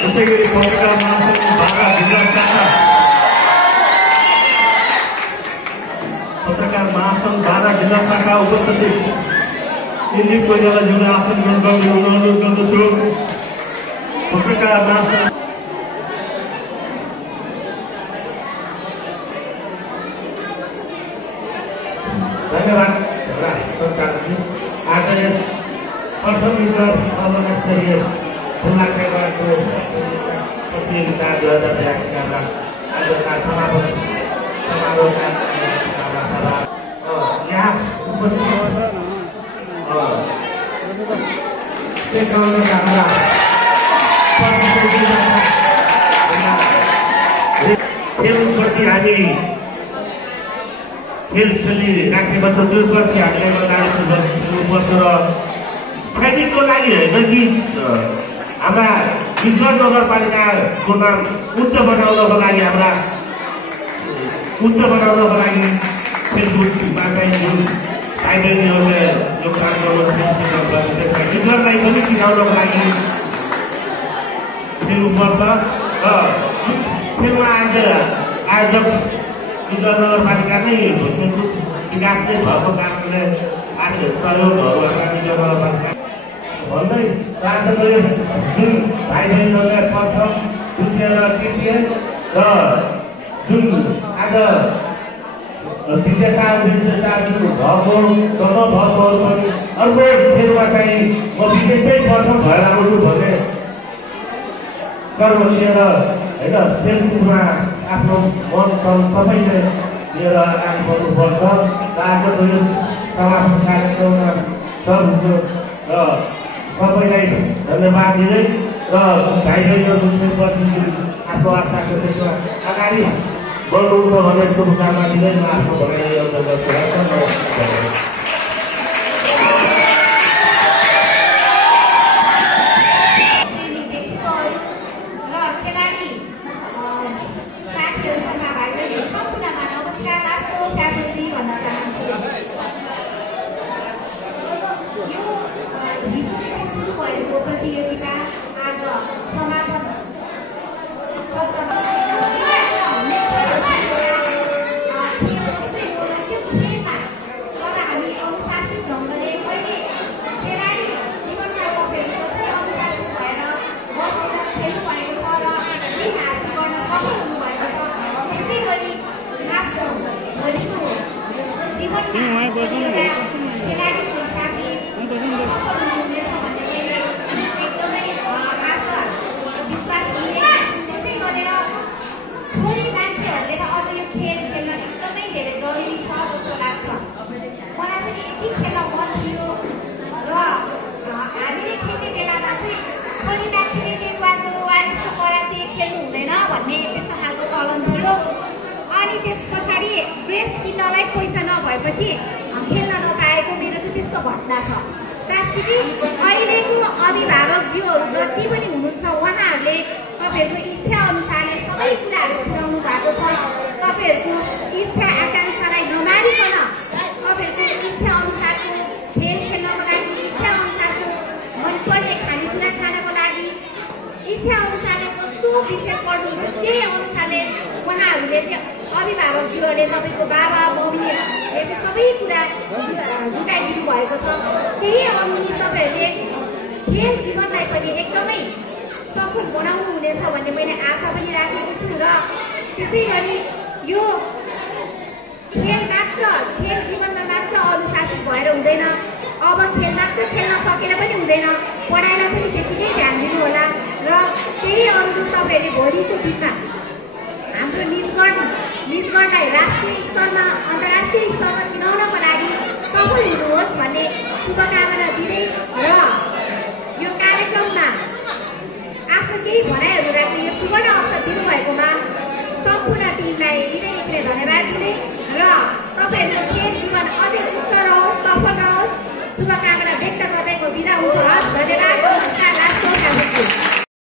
त्यसैगरी पत्रकार महासंघ बारा जिल्ला शाखा पत्रकार महासंघ बारा जिल्ला शाखा उपसचिव इन्दिक कोइरालाज्यूलाई आसन ग्रहण गर्ने अनुरोध गर्दछु। पत्रकार महासंघ धन्यवाद सरकारजी। आज यस अर्थमित्र अन्तर्राष्ट्रिय खुल्ला सेवाको प्रतियोगिता 2082 आजका समापन समारोहका यहाँ उपस्थित खेलप्रति हामी खेल खेलिराख्नेबाट त्यसपछि हामीले गर्नुपर्छ र फाइटिङको लागि होइन कि हाम्रा विश्व नगरपालिकाको नाम उच्च बनाउनको लागि खेलकुदमा चाहिँ जुन भाइ बहिनीहरूले योगदान गर्नुहुन्छ विश्वलाई पनि चिनाउनको लागि खेल्नुपर्छ र खेलमा आयोजक विश्व नगरपालिका नै खेलकुद विकास चाहिँ भएको कारणले आज सहयोगहरू हाम्रा विश्व नगरपालिका भन्दै राष्ट्रले जुन भाइ बहिनीहरूले प्रथम द्वितीय र तृतीय र जुन आज विजेता जुन भएको नभएकोहरू पनि अर्को खेलमा चाहिँ म विजेतै प्रथम भएर आउँछु भन्ने कर्म लिएर होइन खेलकुदमा आफ्नो मन सबैले लिएर अगाडि बढ्नुपर्छ र आजको यो समापन कार्यक्रममा सबको र सबैलाई धन्यवाद दिँदै र भाइ बहिनीहरू खेलप्रति आफ्नो आस्थाको त्यसमा अगाडि बढ्नुहुन्छ भन्ने शुभकामना दिँदै म आफ्नो भनाइ एउटा गर्छु। खेल्न नपाएको मेरो चाहिँ त्यस्तो घटना छ। साँच्चै कि अहिलेको अभिभावकज्यूहरू जति पनि हुनुहुन्छ उहाँहरूले तपाईँहरूको इच्छा अनुसारले सबै कुराहरू पुर्याउनु भएको छ। तपाईँहरूको इच्छा आकाङ्क्षालाई नमारिकन तपाईँहरूको इच्छा अनुसारको खेल खेल्नको लागि, इच्छा अनुसारको मनपर्ने खानेकुरा खानको लागि, इच्छा अनुसारले कस्तो विषय पढ्नुहुन्छ त्यही अनुसारले उहाँहरूले चाहिँ अभिभावकज्यूहरूले तपाईँको बाबा मम्मीहरूले चाहिँ सबै कुरा जुटाइदिनु भएको छ। त्यही अनुरूप तपाईँहरूले खेल जीवनलाई पनि एकदमै सफल बनाउनु हुनेछ भन्ने मैले आशा पनि राखेको छु। र त्यसै गरी यो खेल जीवनमा मात्र अनुशासित भएर हुँदैन। अब खेल मात्र खेल्न सकेर पनि हुँदैन, पढाइलाई पनि त्यतिकै ध्यान दिनु होला। र त्यही अनुरूप तपाईँहरूले भोलिको दिनमा हाम्रो निजगढलाई राष्ट्रिय स्तरमा अन्तर्राष्ट्रिय